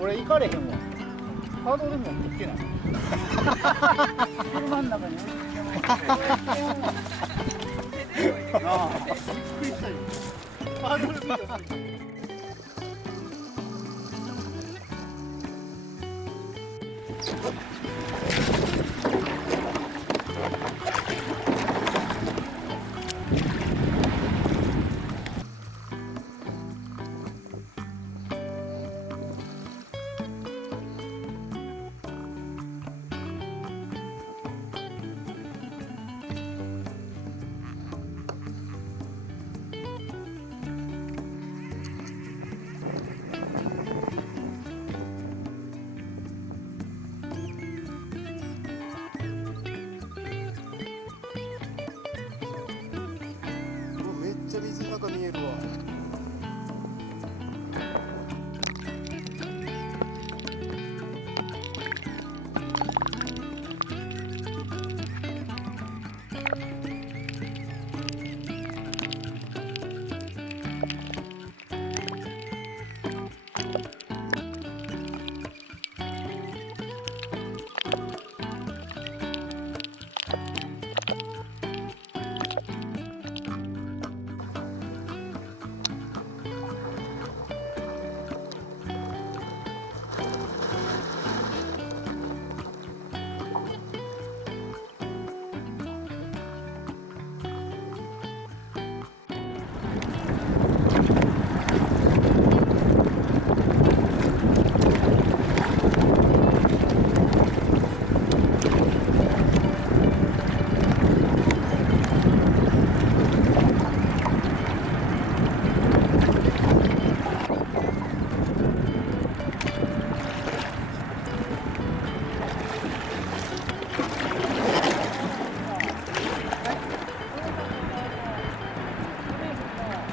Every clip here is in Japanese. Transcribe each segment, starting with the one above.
俺行かれへんわ。ハードルも持ってない。車の中に置いてきてもらって。なあ、びっくりしたよ。ハードル見た時に。水の中見えるわ。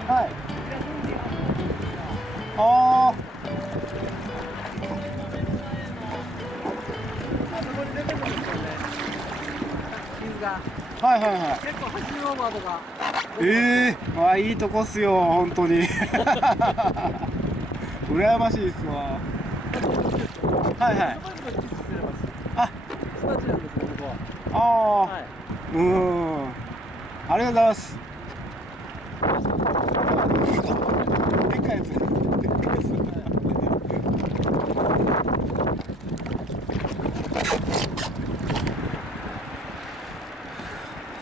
はい。あそこに出てくるんですよね。水が。はいはいはい。結構80オーバーとか。あ、いいとこっすよ、本当に。羨ましいっすわ。はいはい。あ、育ちなんですよ、ここ。ああ、はい。ありがとうございます。でっかいやつ。でっかいやつ。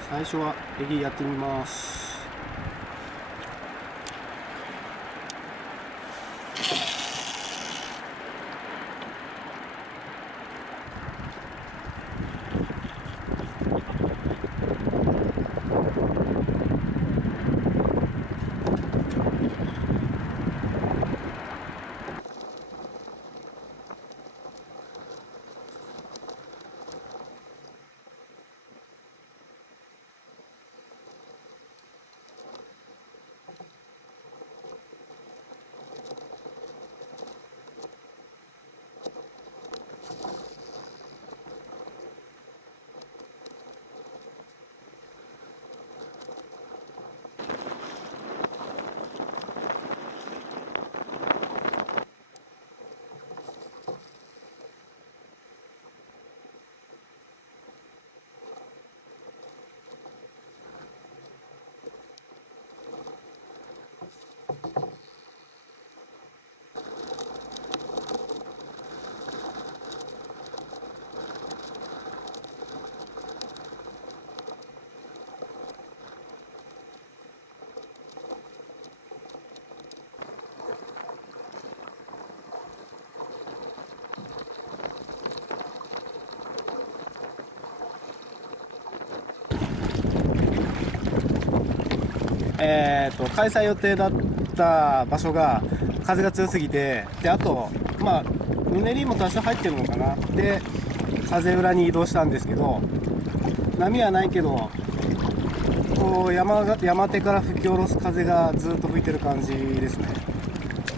最初はエギやってみます。開催予定だった場所が風が強すぎて、であとうねりも多少入ってるのかな。で風裏に移動したんですけど、波はないけどこう山手から吹き下ろす風がずっと吹いてる感じですね。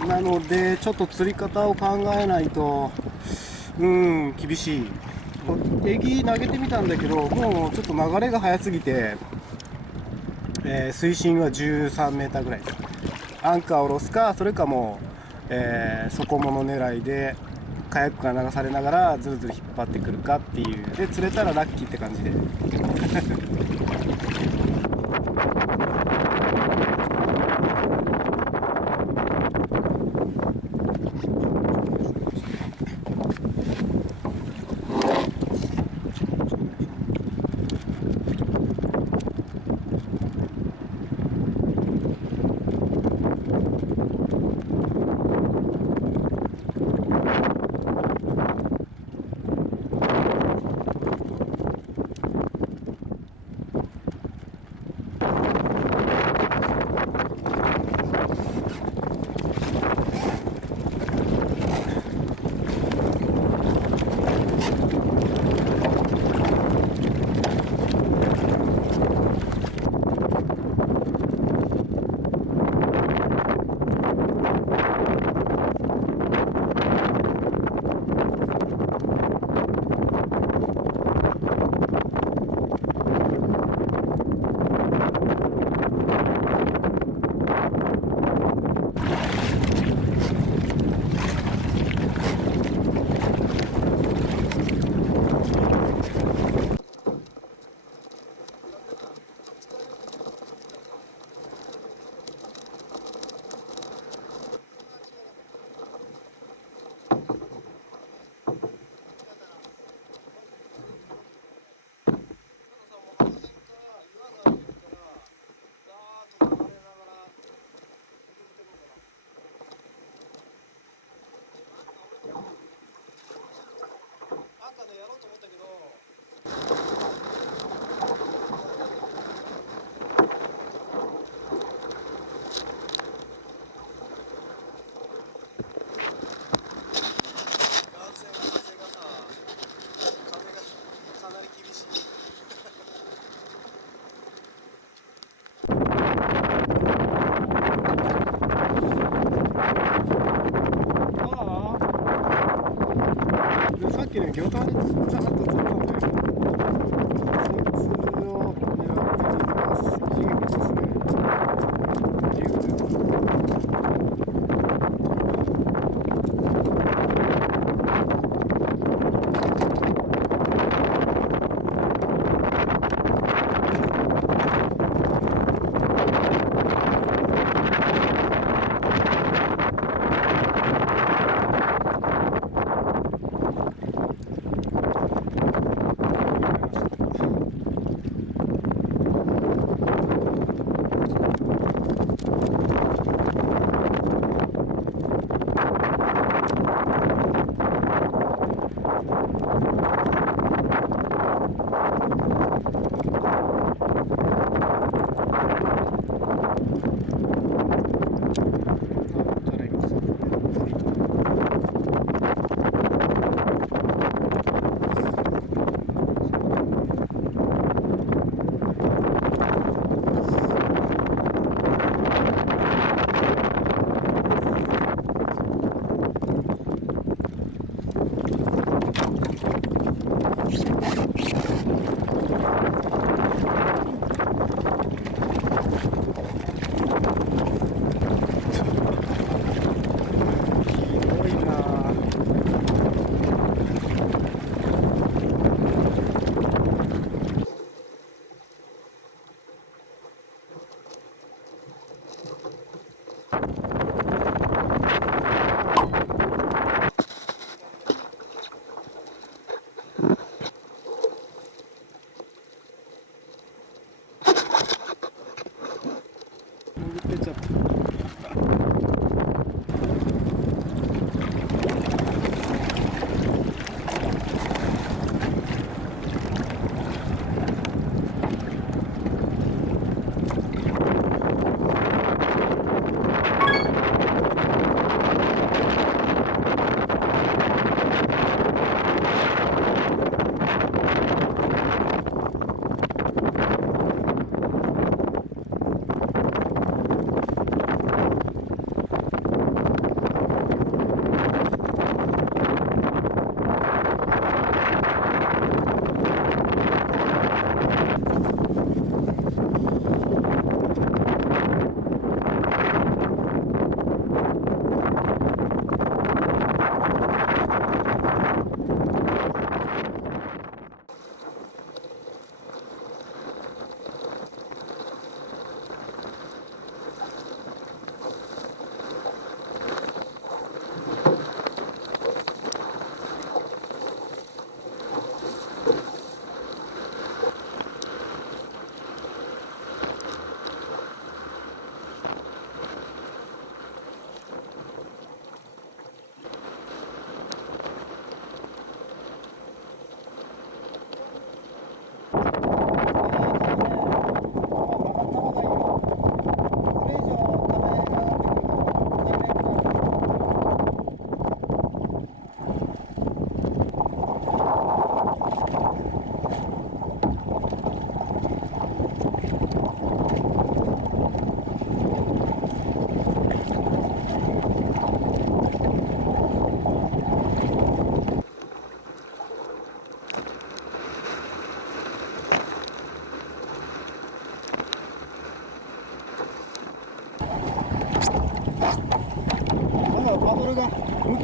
なのでちょっと釣り方を考えないと厳しい。エギ投げてみたんだけど、もうちょっと流れが速すぎて、水深は13メーターぐらいです。アンカーを下ろすか、それかもう、底物狙いでカヤックが流されながらずるずる引っ張ってくるかっていう、で釣れたらラッキーって感じで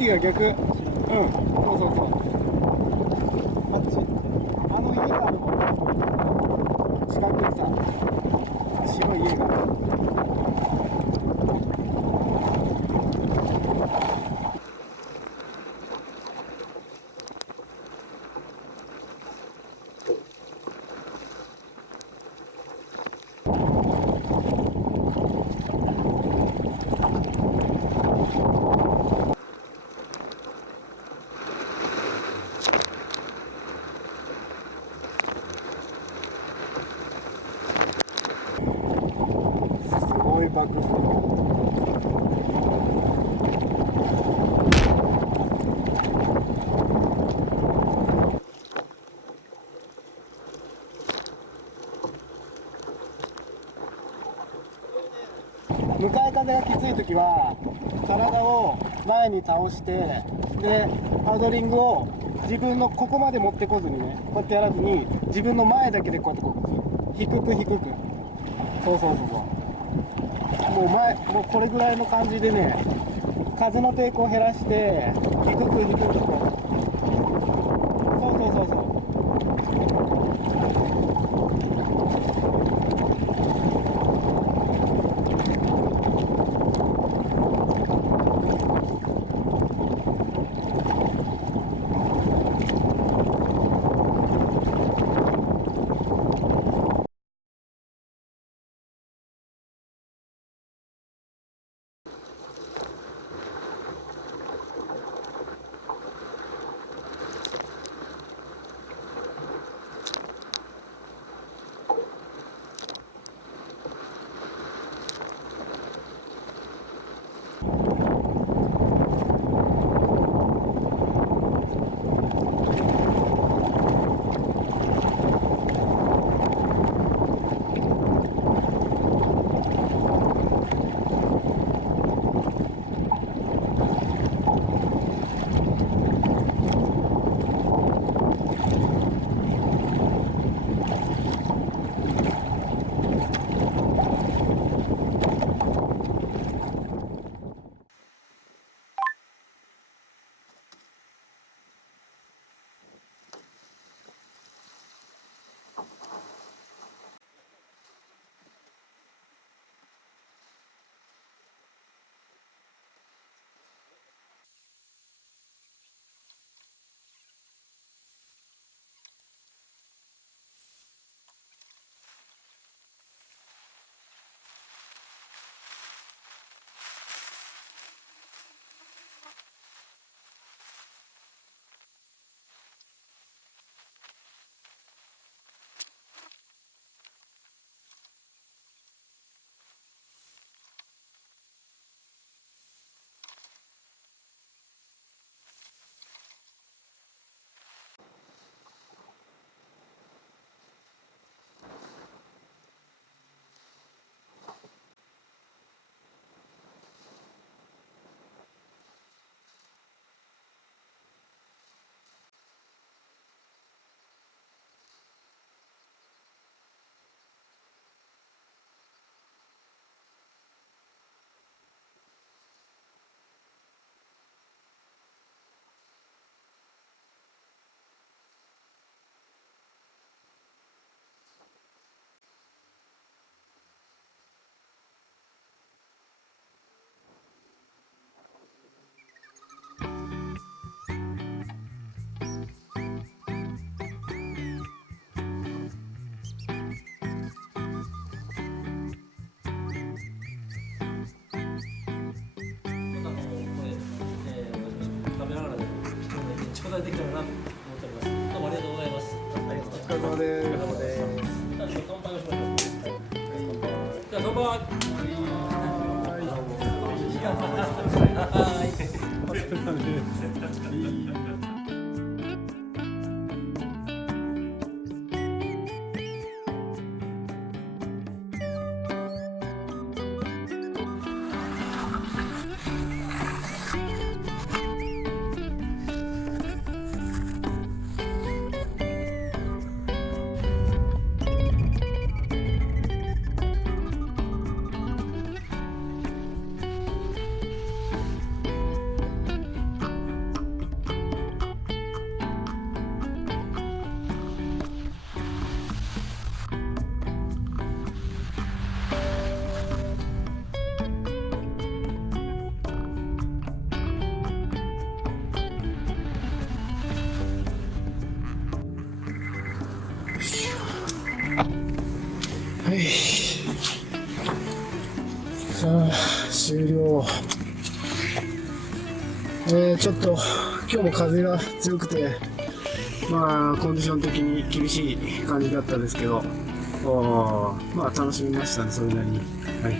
きが逆。うん、そうそうそう。あっち、あの家がある方、近くにさ、白い家がある。すごい爆風。向かい風がきついときは体を前に倒して、でパドリングを自分のここまで持ってこずにね、こうやってやらずに自分の前だけでこうやってこう低く低く、そうそうそうそう、もうこれぐらいの感じでね、風の抵抗を減らして低く低くこう、そうそうそうそう。答えできたらなと思っております。どうもありがとうございます。お疲れ様です。乾杯をしましょう。じゃあ乾杯。はい。お疲れ様です。はい。さあ、終了。ちょっと今日も風が強くて、まあコンディション的に厳しい感じだったんですけど、まあ楽しみましたね、それなりに。はい。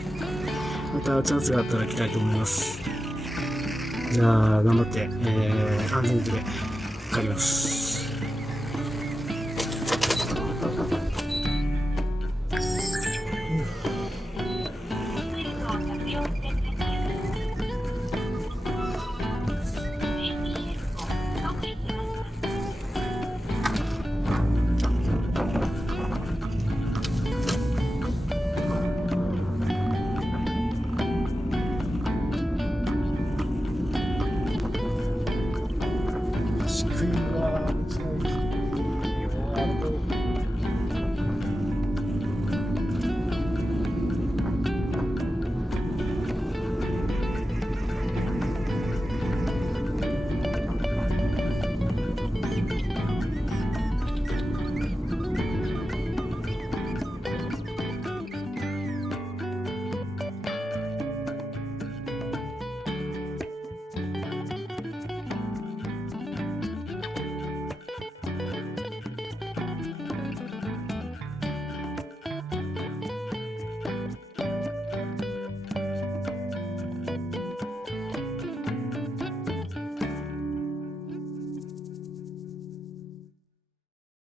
またチャンスがあったら来たいと思います。じゃあ頑張って、安全運転で帰ります。